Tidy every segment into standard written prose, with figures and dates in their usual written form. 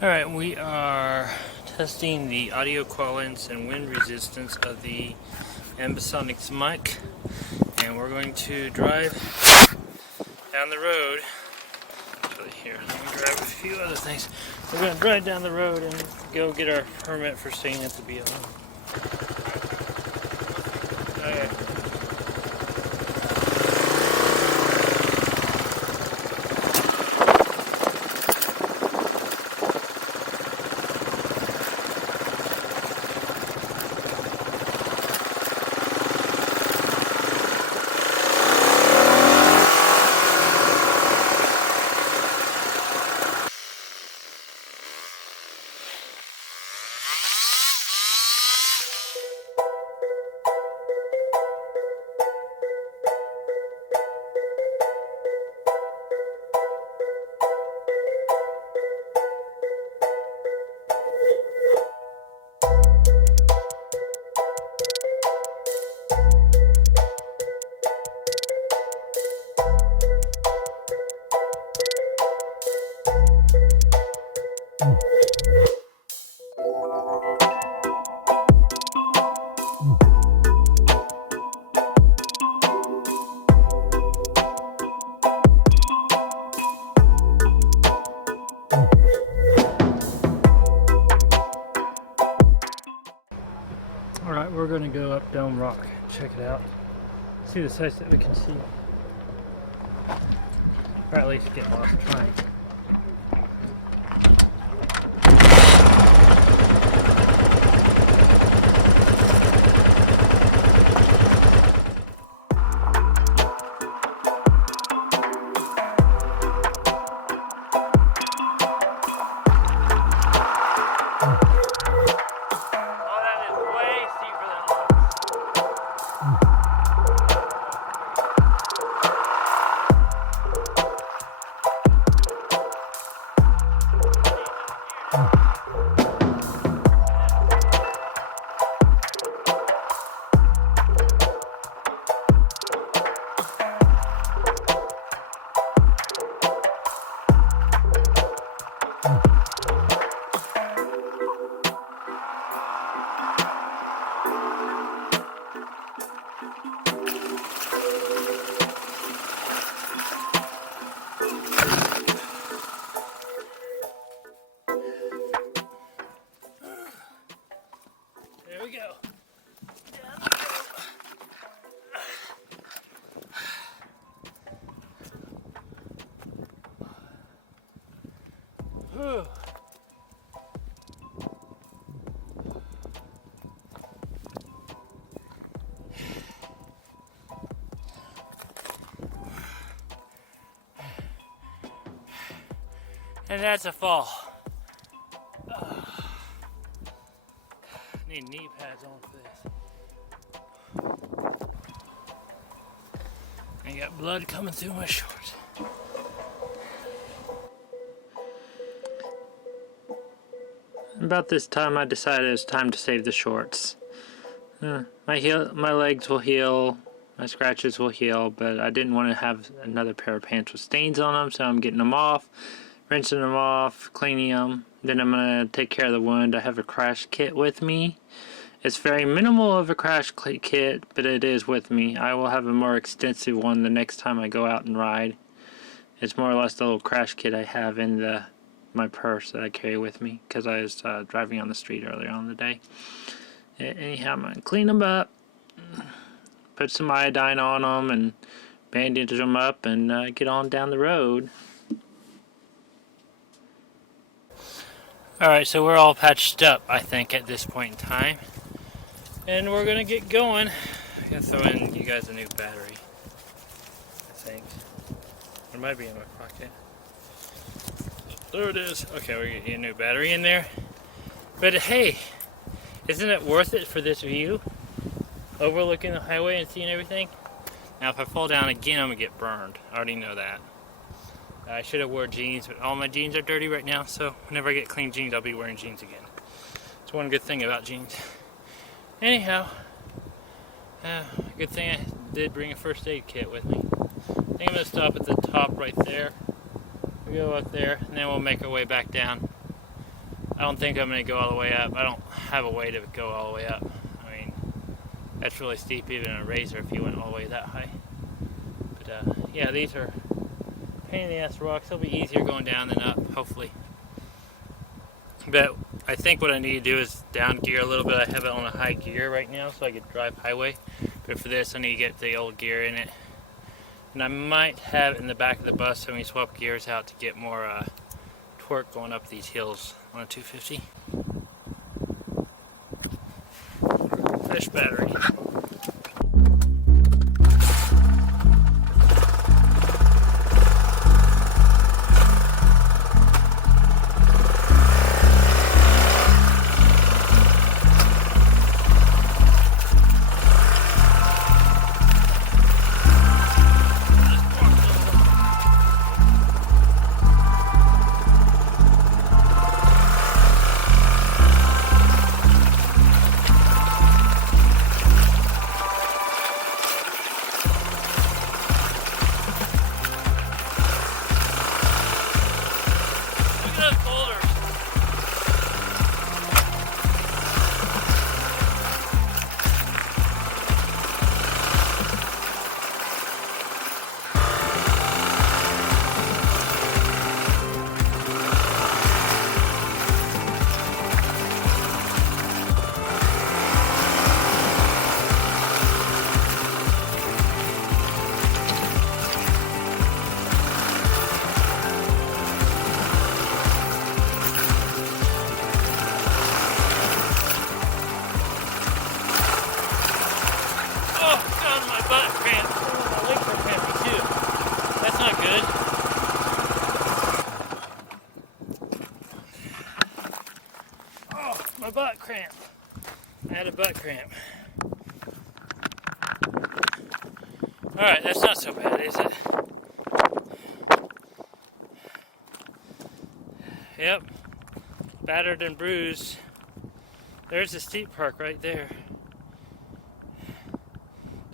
Alright, we are testing the audio quality and wind resistance of the Ambisonics mic, and we're going to drive down the road. Actually, here, let me grab a few other things. We're going to drive down the road and go get our permit for staying at the BLM. Alright. Alright, we're going to go up Dome Rock, check it out, see the sights that we can see, or at least get lost trying. There we go. Whew. And that's a fall. Need knee pads on for this. I got blood coming through my shorts. About this time I decided it was time to save the shorts. My legs will heal, my scratches will heal, but I didn't want to have another pair of pants with stains on them, so I'm getting them off, rinsing them off, cleaning them. Then I'm going to take care of the wound. I have a crash kit with me. It's very minimal of a crash kit, but it is with me. I will have a more extensive one the next time I go out and ride. It's more or less the little crash kit I have in my purse that I carry with me because I was driving on the street earlier on the day. Anyhow, I'm going to clean them up, put some iodine on them, and bandage them up, and get on down the road. Alright, so we're all patched up, I think, at this point in time. And we're gonna get going. I'm gonna throw in you guys a new battery, I think. It might be in my pocket. There it is. Okay, we're gonna get a new battery in there. But hey, isn't it worth it for this view? Overlooking the highway and seeing everything? Now if I fall down again, I'm gonna get burned. I already know that. I should have worn jeans, but all my jeans are dirty right now, so whenever I get clean jeans, I'll be wearing jeans again. It's one good thing about jeans. Anyhow, good thing I did bring a first aid kit with me. I think I'm going to stop at the top right there. We'll go up there, and then we'll make our way back down I don't think I'm going to go all the way up. I don't have a way to go all the way up. I mean, that's really steep even in a RZR if you went all the way that high. But yeah, these are pain in the ass rocks. They'll be easier going down than up, hopefully. But I think what I need to do is down gear a little bit. I have it on a high gear right now so I can drive highway. But for this I need to get the old gear in it. And I might have it in the back of the bus so we swap gears out to get more torque going up these hills on a 250. Fresh battery. My butt cramp. I had a butt cramp. Alright, that's not so bad, is it? Yep. Battered and bruised. There's the steep park right there.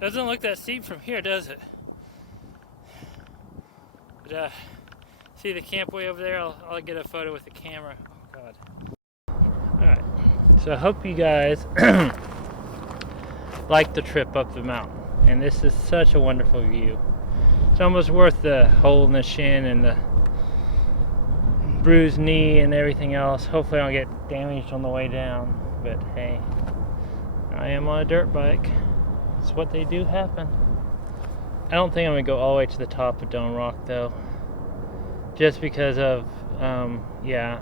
Doesn't look that steep from here, does it? But see the camp way over there? I'll get a photo with the camera. Oh God. Alright, so I hope you guys like the trip up the mountain. And this is such a wonderful view. It's almost worth the hole in the shin and the bruised knee and everything else. Hopefully I don't get damaged on the way down. But hey, I am on a dirt bike. It's what they do happen. I don't think I'm going to go all the way to the top of Dome Rock though. Just because of, yeah.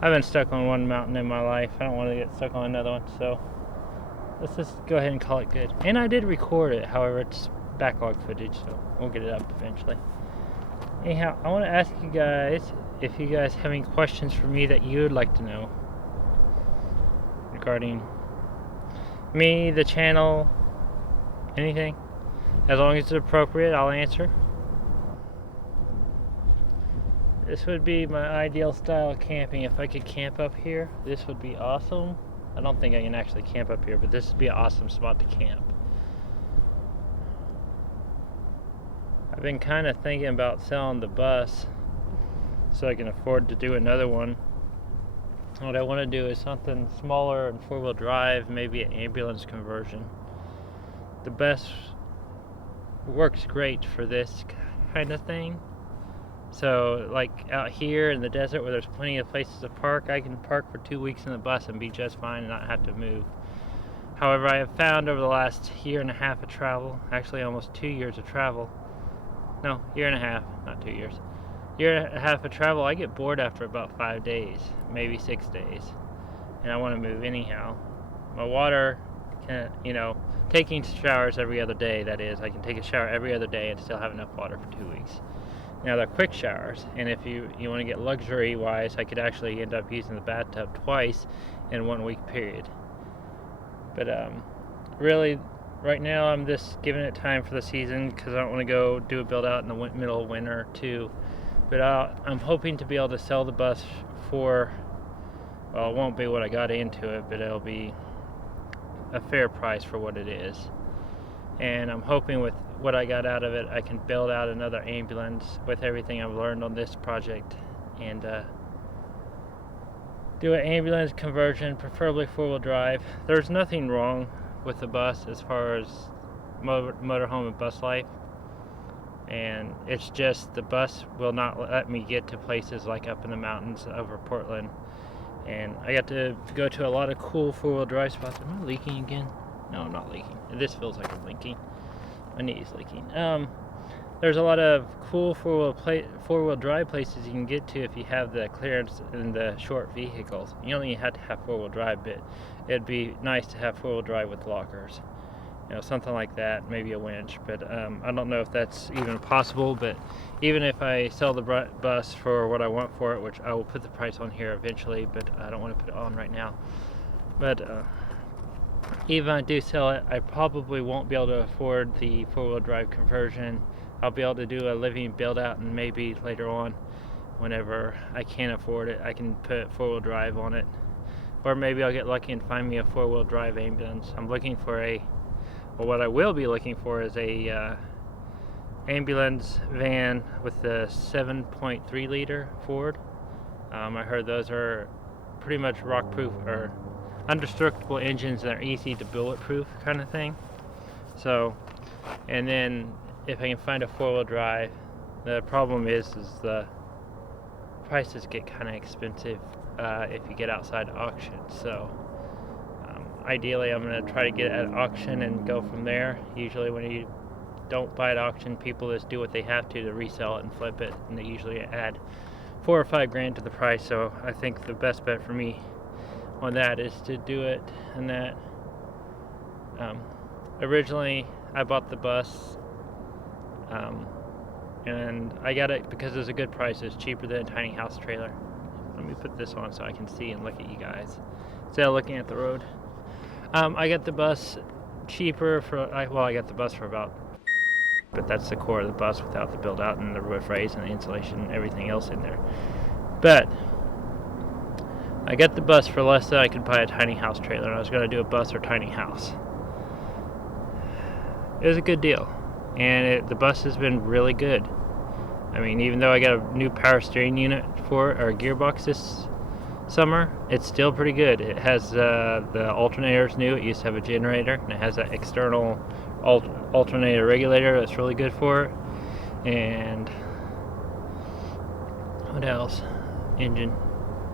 I've been stuck on one mountain in my life. I don't want to get stuck on another one, so let's just go ahead and call it good. And I did record it, however, it's backlog footage, so we'll get it up eventually. Anyhow, I want to ask you guys if you guys have any questions for me that you would like to know regarding me, the channel, anything. As long as it's appropriate, I'll answer. This would be my ideal style of camping. If I could camp up here, this would be awesome. I don't think I can actually camp up here, but this would be an awesome spot to camp. I've been kind of thinking about selling the bus so I can afford to do another one. What I want to do is something smaller and four-wheel drive, maybe an ambulance conversion. The bus works great for this kind of thing. So like out here in the desert where there's plenty of places to park, I can park for 2 weeks in the bus and be just fine and not have to move. However, I have found over the last year and a half of travel, actually almost 2 years of travel, no, year and a half, not 2 years, year and a half of travel, I get bored after about 5 days, maybe 6 days, and I want to move anyhow. My water can, taking showers every other day, that is, I can take a shower every other day and still have enough water for 2 weeks. Now they're quick showers, and if you want to get luxury wise, I could actually end up using the bathtub twice in 1 week period. But really, right now I'm just giving it time for the season because I don't want to go do a build out in the middle of winter too. But I'm hoping to be able to sell the bus for, well, it won't be what I got into it, but it'll be a fair price for what it is. And I'm hoping with what I got out of it, I can build out another ambulance with everything I've learned on this project. And do an ambulance conversion, preferably 4-wheel drive. There's nothing wrong with the bus as far as motorhome and bus life, and it's just the bus will not let me get to places like up in the mountains over Portland. And I got to go to a lot of cool 4-wheel drive spots. Am I leaking again? No, I'm not leaking. This feels like I'm leaking. My knee is leaking. There's a lot of cool 4-wheel drive places you can get to if you have the clearance in the short vehicles. You only have to have 4-wheel drive, but it'd be nice to have 4-wheel drive with lockers. You know, something like that, maybe a winch. But I don't know if that's even possible. But even if I sell the bus for what I want for it, which I will put the price on here eventually, but I don't want to put it on right now. But even if I do sell it, I probably won't be able to afford the 4-wheel drive conversion. I'll be able to do a living build out, and maybe later on, whenever I can afford it, I can put 4-wheel drive on it. Or maybe I'll get lucky and find me a 4-wheel drive ambulance. I'm looking for what I will be looking for is a ambulance van with the 7.3 liter Ford. I heard those are pretty much rock proof or indestructible engines that are easy to bulletproof kind of thing. So, and then if I can find a 4-wheel drive, the problem is the prices get kind of expensive if you get outside auction. So ideally I'm going to try to get at auction and go from there. Usually when you don't buy at auction, people just do what they have to resell it and flip it, and they usually add $4 or $5 grand to the price. So I think the best bet for me on that is to do it. And that originally I bought the bus and I got it because it was a good price. It was cheaper than a tiny house trailer. Let me put this on so I can see and look at you guys instead of looking at the road. I got the bus cheaper I got the bus for about, but that's the core of the bus without the build out and the roof raise and the insulation and everything else in there. But I got the bus for less than I could buy a tiny house trailer, and I was going to do a bus or tiny house. It was a good deal, and the bus has been really good. I mean, even though I got a new power steering unit for it, or a gearbox this summer, it's still pretty good. It has the alternator's new. It used to have a generator, and it has that external alternator regulator that's really good for it. And what else? Engine,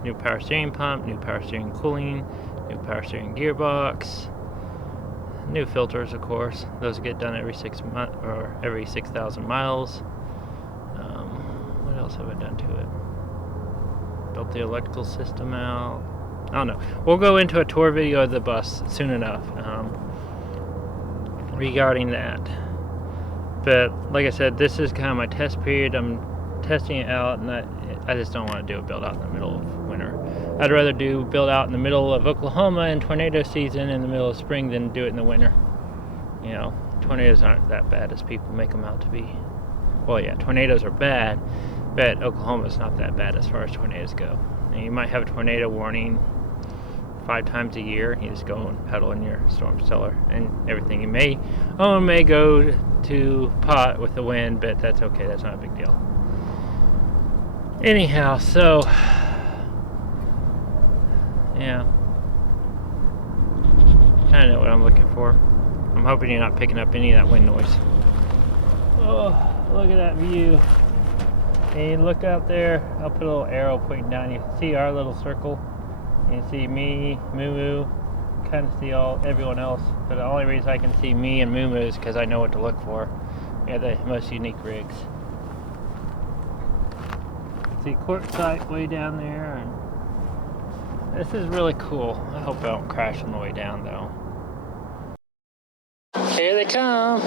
new power steering pump, new power steering cooling, new power steering gearbox, new filters, of course. Those get done every 6 months or every 6,000 miles. What else have I done to it? Built the electrical system out. I don't know. We'll go into a tour video of the bus soon enough regarding that. But like I said, this is kind of my test period. I'm testing it out, and I just don't want to do a build out in the middle of winter. I'd rather do build out in the middle of Oklahoma in tornado season in the middle of spring than do it in the winter. You know, tornadoes aren't that bad as people make them out to be. Well, yeah, tornadoes are bad, but Oklahoma's not that bad as far as tornadoes go. And you might have a tornado warning 5 times a year. You just go and pedal in your storm cellar, and everything you may own may go to pot with the wind, but that's okay. That's not a big deal. Anyhow, so yeah, kind of know what I'm looking for. I'm hoping you're not picking up any of that wind noise. Oh, look at that view. And look out there. I'll put a little arrow pointing down. You can see our little circle. You can see me, Moo, kind of see everyone else. But the only reason I can see me and Moo is because I know what to look for. We have the most unique rigs. You can see Quartzsite way down there. And this is really cool. I hope I don't crash on the way down though. Here they come.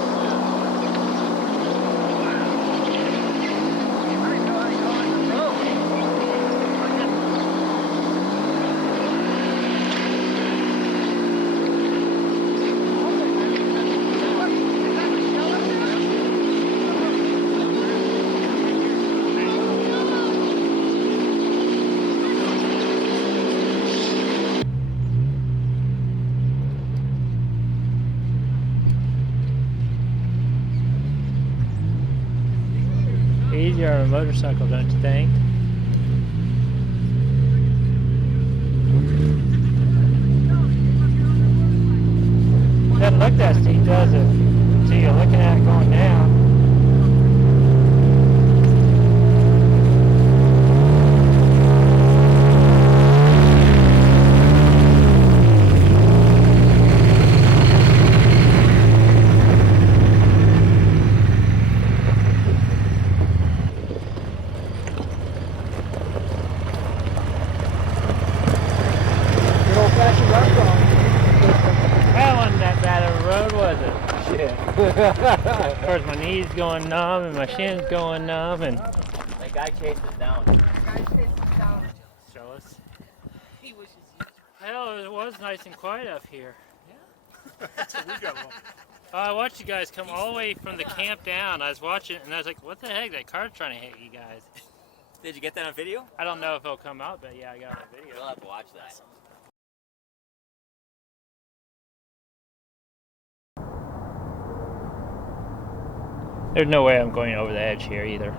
Easier on a motorcycle, don't you think? positive. See you looking at it going down. That wasn't that bad of a road, was it? Shit. Of course, my knees going numb and my shin's going numb, and That guy chased us down. show us. Hell, it was nice and quiet up here. That's what we got wrong. I watched you guys come all the way from the camp down. I was watching it and I was like, what the heck? That car's trying to hit you guys. Did you get that on video? I don't know if it'll come out, but yeah, I got it on video. We'll have to watch that. There's no way I'm going over the edge here either.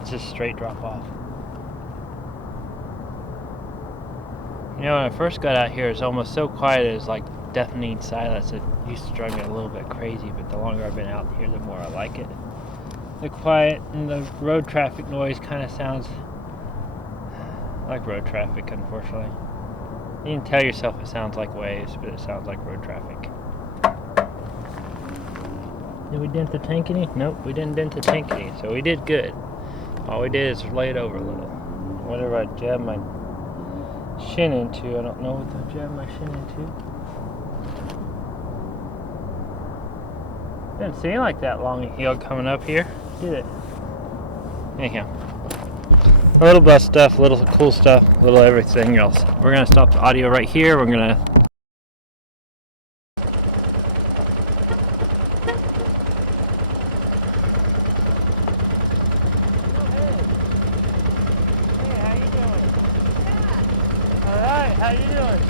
It's just straight drop off. You know, when I first got out here, it's almost so quiet, it was like deafening silence. It used to drive me a little bit crazy, but the longer I've been out here, the more I like it. The quiet and the road traffic noise kind of sounds like road traffic, unfortunately. You can tell yourself it sounds like waves, but it sounds like road traffic. Did we dent the tank any? Nope, we didn't dent the tank any, so we did good. All we did is lay it over a little. Whatever I jabbed my shin into, I don't know what I jabbed my shin into. Didn't seem like that long a hill coming up here, did it? Anyhow. A little bus stuff, a little cool stuff, a little everything else. We're gonna stop the audio right here. We're gonna how you doing?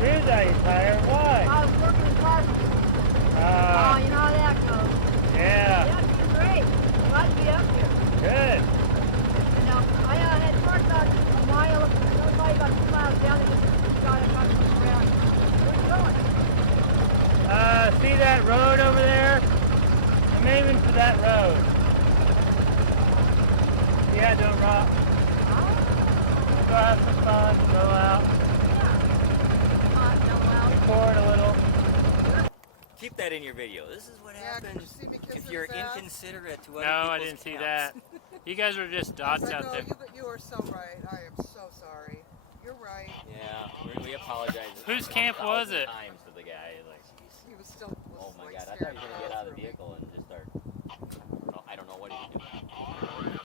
Here's out your tire. Why? I was working in carpentry. Oh, you know how that goes. Yeah. Yeah, it's been great. Glad to be up here. Good. You know, I had parked about a mile, probably about 2 miles down and just got it around. Where you going? See that road over there? I'm aiming for that road. Yeah, don't rock. Go have some fun, go out, record a little. Keep that in your video. This is what happens if you're inconsiderate to other No, people's I didn't see camps. that. You guys were just dots out there. You are so right. I am so sorry. You're right. Yeah, we apologize. Whose camp was it? Times to the guy. Like, He was still. oh my like, God! I scared. thought you were